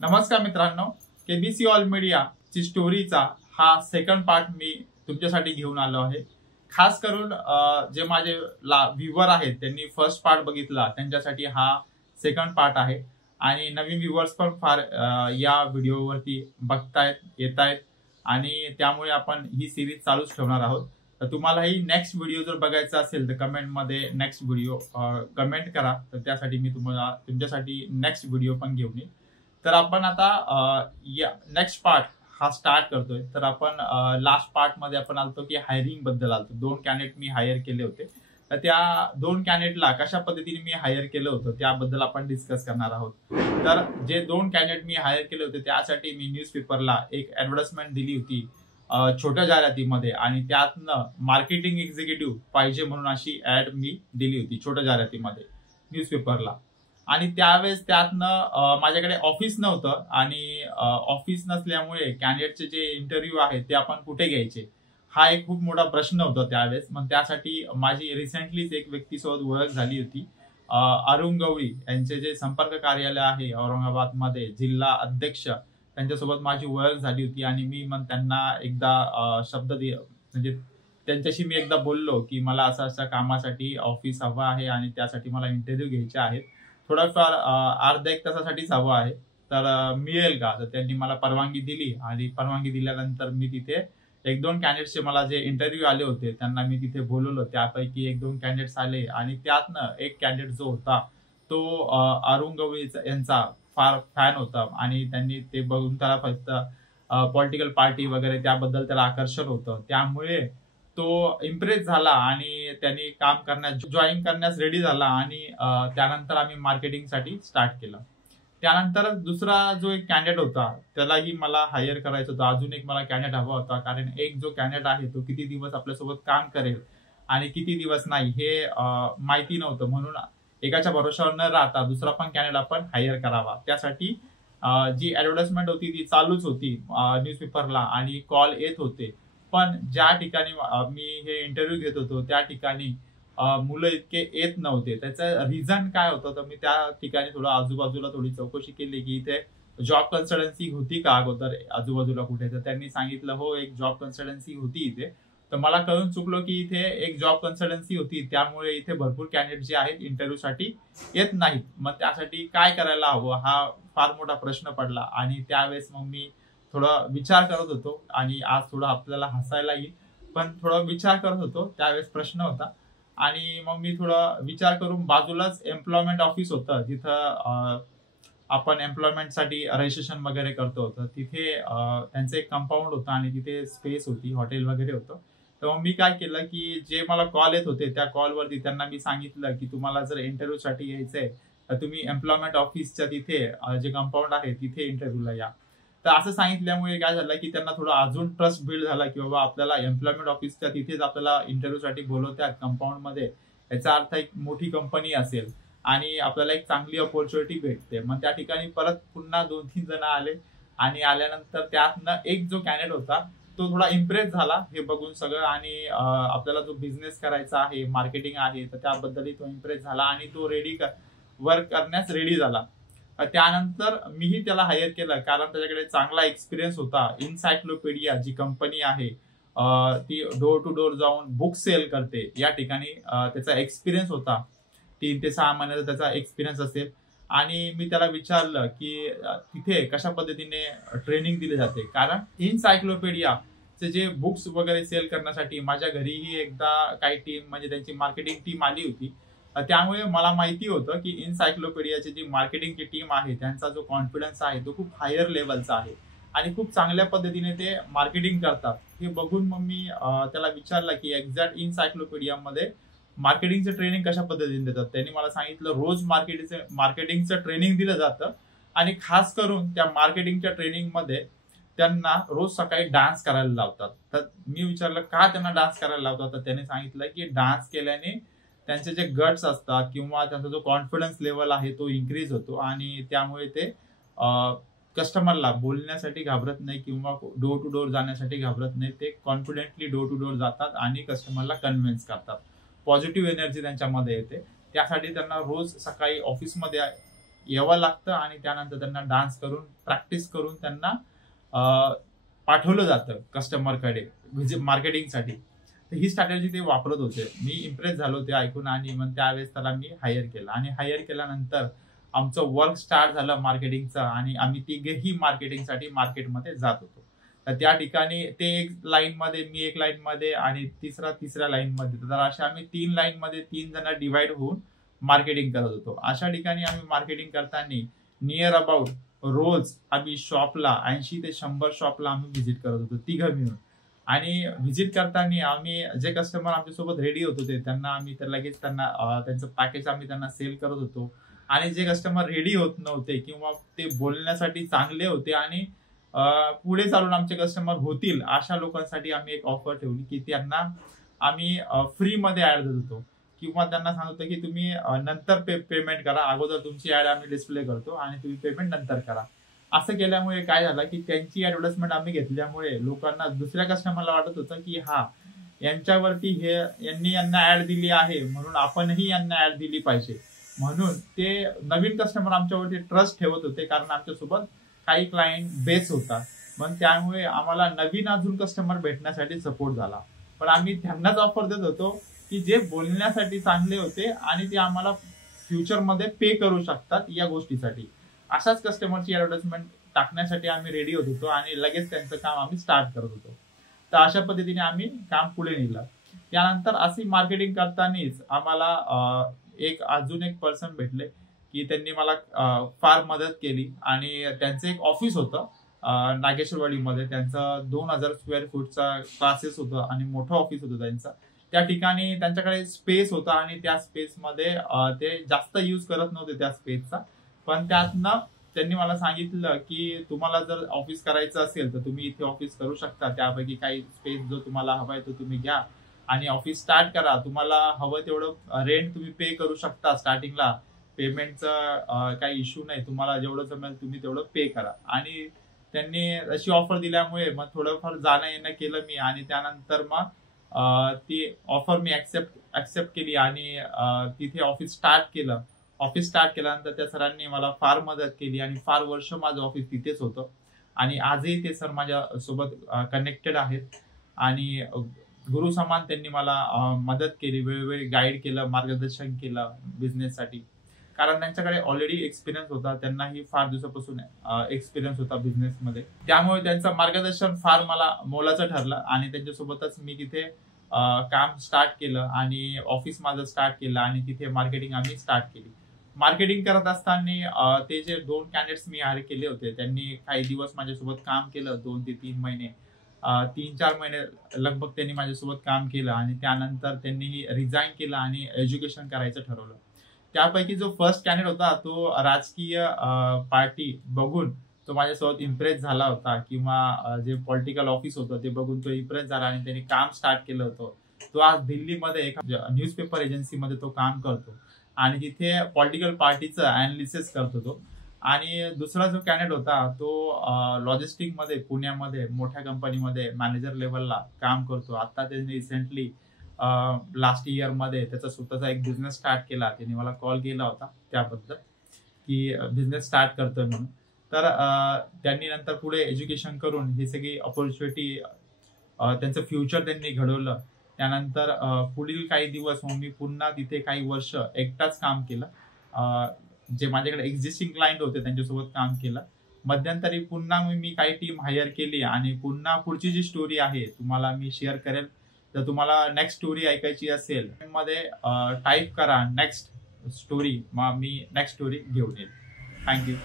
नमस्कार मित्रांनो, KBC all media ची स्टोरीचा हा सेकंड पार्ट मी तुमच्यासाठी घेऊन आलो आहे। खास करून जे माझे व्ह्यूअर आहेत त्यांनी फर्स्ट पार्ट बघितला त्यांच्यासाठी हा सेकंड पार्ट आहे आणि नवीन व्ह्यूअर्स पण फार या व्हिडिओवरती येतायत आणि त्यामुळे आपण ही सिरीज चालूच ठेवणार आहोत। तर तुम्हालाही नेक्स्ट व्हिडिओ जर बघायचा असेल तर कमेंट मध्ये नेक्स्ट व्हिडिओ कमेंट करा, तर त्यासाठी मी तुमच्यासाठी नेक्स्ट व्हिडिओ पण घेऊन येईन। तर आपण आता नेक्स्ट पार्ट हा स्टार्ट करतोय। तर आपण लास्ट पार्ट मध्ये आपण आलतो की हायरिंग बद्दल आलतो। 2 कॅन्डिडेट मी हायर केले होते, तर त्या 2 कॅन्डिडेटला कशा पद्धतीने मी हायर केलं होतं त्याबद्दल आपण डिस्कस करणार आहोत। तर जे 2 कॅन्डिडेट मी हायर केले होते त्यासाठी मी न्यूजपेपरला एक ऍडव्हर्टाइजमेंट दिली होती छोट्या जाहिरातीमध्ये, आणि त्यातनं मार्केटिंग एक्झिक्युटिव्ह पाहिजे म्हणून अशी ऍड मी दिली होती छोट्या जाहिरातीमध्ये न्यूजपेपरला। आणि त्यावेळेस त्यातनं माझ्याकडे ऑफिस नव्हतं आणि ऑफिस नसल्यामुळे कॅन्डिडेटचे जे इंटरव्ह्यू आहेत ते आपण कुठे घ्यायचे हा एक खूप मोठा प्रश्न होता त्यावेळेस। मग त्यासाठी माझी रिसेंटलीच एक व्यक्तीसोबत ओळख झाली होती, अरुण गवळी यांचे जे संपर्क कार्यालय आहे औरंगाबाद मध्ये, जिल्हा अध्यक्ष, त्यांच्यासोबत माझी ओळख झाली होती आणि मी मग त्यांना एकदा म्हणजे त्यांच्याशी मी एकदा बोललो की मला असं कामासाठी ऑफिस हवं आहे आणि त्यासाठी मला इंटरव्ह्यू घ्यायचे आहेत, थोडाफार अर्धा एक तासासाठीच हवं आहे, तर मिळेल का? तर त्यांनी मला परवानगी दिली आणि परवानगी दिल्यानंतर मी तिथे 1-2 कॅन्डिडेट्सचे मला जे इंटरव्ह्यू आले होते त्यांना मी तिथे बोलवलं। त्यापैकी 1-2 कॅन्डिडेट्स आले आणि त्यातनं एक कॅन्डिडेट जो होता तो अरुण गवळी यांचा फार फॅन होता आणि त्यांनी ते बघून त्याला फक्त पॉलिटिकल पार्टी वगैरे त्याबद्दल त्याला आकर्षण होतं, त्यामुळे तो इम्प्रेस झाला आणि त्यांनी जॉईन करण्यास रेडी झाला आणि त्यानंतर आम्ही मार्केटिंगसाठी स्टार्ट केलं। त्यानंतर दुसरा जो एक कॅन्डिडेट होता त्यालाही मला हायर करायचं होतं। अजून एक मला कॅन्डिडेट हवा होता, कारण एक जो कॅन्डिडेट आहे तो किती दिवस आपल्यासोबत काम करेल आणि किती दिवस नाही हे माहिती नव्हतं, म्हणून एकाच्या भरोशावर न राहता दुसरा पण कॅन्डिडेट आपण हायर करावा। त्यासाठी जी ऍडव्हर्टाइजमेंट होती ती चालूच होती न्यूजपेपरला आणि कॉल येत होते, पण ज्या ठिकाणी मी हे इंटरव्ह्यू घेत होतो त्या ठिकाणी मुलं इतके येत नव्हते। त्याचं रिझन काय होतं, तर मी त्या ठिकाणी थोडं आजूबाजूला थोडी चौकशी केली की इथे जॉब कन्सल्टन्सी होती का अगोदर आजूबाजूला कुठे, तर त्यांनी सांगितलं हो एक जॉब कन्सल्टन्सी होती इथे। तर मला कळून चुकलो की इथे एक जॉब कन्सल्टन्सी होती, त्यामुळे इथे भरपूर कॅन्डिडेट जे आहेत इंटरव्ह्यू साठी येत नाहीत। मग त्यासाठी काय करायला हवं हा फार मोठा प्रश्न पडला आणि त्यावेळेस मग मी थोडा विचार करत होतो आणि आज थोडं आपल्याला हसायला येईल, पण थोडा विचार करत होतो त्यावेळेस प्रश्न होता। आणि मग मी थोडा विचार करून बाजूलाच एम्प्लॉयमेंट ऑफिस होतं जिथं आपण एम्प्लॉयमेंटसाठी रजिस्ट्रेशन वगैरे करतो, तर तिथे त्यांचं एक कंपाऊंड होतं आणि तिथे स्पेस होती, हॉटेल वगैरे होतं। तर मग मी काय केलं की जे मला कॉल येत होते त्या कॉलवरती त्यांना मी सांगितलं की तुम्हाला जर इंटरव्ह्यू साठी यायचंय तर तुम्ही एम्प्लॉयमेंट ऑफिसच्या तिथे जे कंपाऊंड आहे तिथे इंटरव्ह्यूला या। तर असं सांगितल्यामुळे काय झालं की त्यांना थोडा अजून ट्रस्ट बिल्ड झाला की बाबा आपल्याला एम्प्लॉयमेंट ऑफिसच्या तिथेच आपल्याला इंटरव्ह्यू साठी बोलवतात कंपाऊंड मध्ये, याचा अर्थ एक मोठी कंपनी असेल आणि आपल्याला एक चांगली अपॉर्च्युनिटी भेटते। मग त्या ठिकाणी परत पुन्हा 2-3 जण आले आणि आल्यानंतर त्यातनं एक जो कॅन्डिडेट होता तो थोडा इम्प्रेस झाला हे बघून सगळं, आणि आपल्याला जो बिझनेस करायचा आहे, मार्केटिंग आहे, तर त्याबद्दलही तो इम्प्रेस झाला आणि तो वर्क करण्यास रेडी झाला। त्यानंतर मीही त्याला हायर केलं कारण त्याच्याकडे चांगला एक्सपिरियन्स होता। इनसायक्लोपीडिया जी कंपनी आहे ती डोर टू डोर जाऊन बुक सेल करते, या ठिकाणी त्याचा एक्सपिरियन्स होता, 3 ते 6 महिन्याचा त्याचा एक्सपिरियन्स असेल। आणि मी त्याला विचारलं की तिथे कशा पद्धतीने ट्रेनिंग दिली जाते, कारण इनसायक्लोपीडियाचे जे बुक्स वगैरे सेल करण्यासाठी माझ्या घरीही एकदा काही टीम म्हणजे त्यांची मार्केटिंग टीम आली होती, त्यामुळे मला माहिती होतं की इनसायक्लोपीडियाची जी मार्केटिंगची टीम आहे त्यांचा जो कॉन्फिडन्स आहे तो खूप हायर लेवलचा आहे आणि खूप चांगल्या पद्धतीने ते मार्केटिंग करतात। हे बघून मग मी त्याला विचारलं की एक्झॅक्ट इनसायक्लोपीडियामध्ये मार्केटिंगचं ट्रेनिंग कशा पद्धतीने देतात। त्यांनी मला सांगितलं रोज मार्केटिंगचं ट्रेनिंग दिलं जातं आणि खास करून त्या मार्केटिंगच्या ट्रेनिंग मध्ये त्यांना रोज सकाळी डान्स करायला लावतात। तर मी विचारलं का त्यांना डान्स करायला लावतात, तर त्यांनी सांगितलं की डान्स केल्याने त्यांचे जे गट्स असतात किंवा त्यांचा जो कॉन्फिडन्स लेवल आहे तो इन्क्रीज होतो आणि त्यामुळे ते कस्टमरला बोलण्यासाठी घाबरत नाही किंवा डोर टू डोर जाण्यासाठी घाबरत नाही, ते कॉन्फिडेंटली डोर टू डोर जातात आणि कस्टमरला कन्व्हिन्स करतात। पॉझिटिव्ह एनर्जी त्यांच्यामध्ये येते, त्यासाठी त्यांना रोज सकाळी ऑफिसमध्ये यावं लागतं आणि त्यानंतर त्यांना डान्स करून प्रॅक्टिस करून त्यांना पाठवलं जातं कस्टमरकडे मार्केटिंगसाठी. तर ही स्ट्रॅटेजी ते वापरत होते. मी इम्प्रेस झालो ते ऐकून आणि मग त्यावेळेस त्याला मी हायर केलं आणि हायर केल्यानंतर आमचं वर्क स्टार्ट झालं मार्केटिंगचं आणि आम्ही तिघेही मार्केटिंगसाठी मार्केटमध्ये जात होतो. तर त्या ठिकाणी ते एक लाईन मध्ये, मी एक लाईन मध्ये आणि तिसऱ्या लाईन मध्ये. तर अशा आम्ही 3 लाईन मध्ये 3 जण डिवाइड होऊन मार्केटिंग करत होतो. अशा ठिकाणी आम्ही मार्केटिंग करताना नियर अबाउट रोज आम्ही शॉपला 80 ते 100 शॉपला आम्ही व्हिजिट करत होतो तिघं मिळून. आणि व्हिजिट करताना आम्ही जे कस्टमर आमच्यासोबत रेडी होत होते त्यांना आम्ही तर लगेच त्यांचं पॅकेज आम्ही त्यांना सेल करत होतो. आणि जे कस्टमर रेडी होत नव्हते किंवा ते बोलण्यासाठी चांगले होते आणि पुढे चालून आमचे कस्टमर होतील अशा लोकांसाठी आम्ही एक ऑफर ठेवली की त्यांना आम्ही फ्री मध्ये ऍड देत होतो किंवा त्यांना सांगतो की तुम्ही नंतर पेमेंट करा, अगोदर तुमची ऍड आम्ही डिस्प्ले करतो आणि तुम्ही पेमेंट नंतर करा. असं केल्यामुळे काय झालं की त्यांची ऍडव्हर्टाइजमेंट आम्ही घेतल्यामुळे लोकांना, दुसऱ्या कस्टमरला वाटत होतं की हा यांच्यावरती यांना ऍड दिली आहे म्हणून आपणही यांना ऍड दिली पाहिजे. म्हणून ते नवीन कस्टमर आमच्यावरती ट्रस्ट ठेवत होते कारण आमच्यासोबत काही क्लायंट बेस होता. मग त्यामुळे आम्हाला नवीन अजून कस्टमर भेटण्यासाठी सपोर्ट झाला. पण आम्ही त्यांनाच ऑफर देत होतो की जे बोलण्यासाठी चांगले होते आणि ते आम्हाला फ्युचरमध्ये पे करू शकतात या गोष्टीसाठी. अशाच कस्टमरची ऍडव्हर्टाइजमेंट टाकण्यासाठी आम्ही रेडी होत होतो आणि लगेच त्यांचं काम आम्ही स्टार्ट करत होतो. तर अशा पद्धतीने आम्ही काम पुढे नेलं. त्यानंतर अशी मार्केटिंग करतानाच आम्हाला अजून एक पर्सन भेटले की त्यांनी मला फार मदत केली आणि त्यांचं एक ऑफिस होतं नागेश्वरवाडीमध्ये. त्यांचं 2000 स्क्वेअर फूटचा क्लासेस होतं आणि मोठं ऑफिस होतं त्यांचं. त्या ठिकाणी त्यांच्याकडे स्पेस होता आणि त्या स्पेसमध्ये ते जास्त युज करत नव्हते त्या स्पेसचा. पण त्यातनं त्यांनी मला सांगितलं की तुम्हाला जर ऑफिस करायचं असेल तर तुम्ही इथे ऑफिस करू शकता. त्यापैकी काही स्पेस जो तुम्हाला हवाय तो तुम्ही घ्या आणि ऑफिस स्टार्ट करा. तुम्हाला हवं तेवढं रेंट तुम्ही पे करू शकता स्टार्टिंगला. पेमेंटचा काही इश्यू नाही, तुम्हाला जेवढं जमेल तुम्ही तेवढं पे करा. आणि त्यांनी अशी ऑफर दिल्यामुळे मग थोडंफार जाणं येणं केलं मी आणि त्यानंतर मग ती ऑफर मी ऍक्सेप्ट केली आणि तिथे ऑफिस स्टार्ट केलं. ऑफिस स्टार्ट केल्यानंतर त्या सरांनी मला फार मदत केली आणि फार वर्ष माझं ऑफिस तिथेच होतं आणि आजही ते सर माझ्या सोबत कनेक्टेड आहेत आणि गुरु समान त्यांनी मला मदत केली, वेळोवेळी गाईड केलं, मार्गदर्शन केलं बिझनेससाठी. कारण त्यांच्याकडे ऑलरेडी एक्सपिरियन्स होता, त्यांनाही फार दिवसापासून एक्सपिरियन्स होता बिझनेसमध्ये. त्यामुळे त्यांचं मार्गदर्शन फार मला मोलाचं ठरलं आणि त्यांच्यासोबतच मी तिथे काम स्टार्ट केलं आणि ऑफिस माझं स्टार्ट केलं आणि तिथे मार्केटिंग आम्ही स्टार्ट केली. मार्केटिंग करत असताना ते जे 2 कॅन्डिडेट्स मी हायर केले होते त्यांनी काही दिवस माझ्यासोबत काम केलं, 2 ते 3 महिने, 3-4 महिने लगभग त्यांनी माझ्यासोबत काम केलं आणि त्यानंतर त्यांनी रिझाईन केलं आणि एज्युकेशन करायचं ठरवलं. त्यापैकी जो फर्स्ट कॅन्डिडेट होता तो राजकीय पार्टी बघून तो माझ्यासोबत इम्प्रेस झाला होता किंवा जे पॉलिटिकल ऑफिस होतं ते बघून तो इम्प्रेस झाला आणि त्यांनी काम स्टार्ट केलं होतं. तो आज दिल्लीमध्ये एका न्यूजपेपर एजन्सीमध्ये तो काम करतो आणि तिथे पॉलिटिकल पार्टीचं अनालिसिस करतो तो. आणि दुसरा जो कॅन्डिडेट होता तो लॉजिस्टिक मध्ये पुण्यामध्ये मोठ्या कंपनीमध्ये मॅनेजर लेवलला काम करतो. आता त्यांनी रिसेंटली लास्ट इयर मध्ये त्याचा स्वतःचा एक बिझनेस स्टार्ट केला. त्यांनी मला कॉल केला होता त्याबद्दल की बिझनेस स्टार्ट करतोय म्हणून. तर त्यांनी नंतर पुढे एज्युकेशन करून ही सगळी ऑपॉर्च्युनिटी त्यांचं फ्युचर त्यांनी घडवलं. त्यानंतर पुढील काही दिवस मग मी पुन्हा तिथे काही वर्ष एकटाच काम केलं. जे माझ्याकडे एक्झिस्टिंग क्लायंट होते त्यांच्यासोबत काम केलं. मध्यंतरी पुन्हा मी काही टीम हायर केली आणि पुन्हा पुढची जी स्टोरी आहे तुम्हाला मी शेअर करेल. जर तुम्हाला नेक्स्ट स्टोरी ऐकायची असेल मध्ये टाईप करा नेक्स्ट स्टोरी, मग मी नेक्स्ट स्टोरी घेऊन येईल. थँक्यू.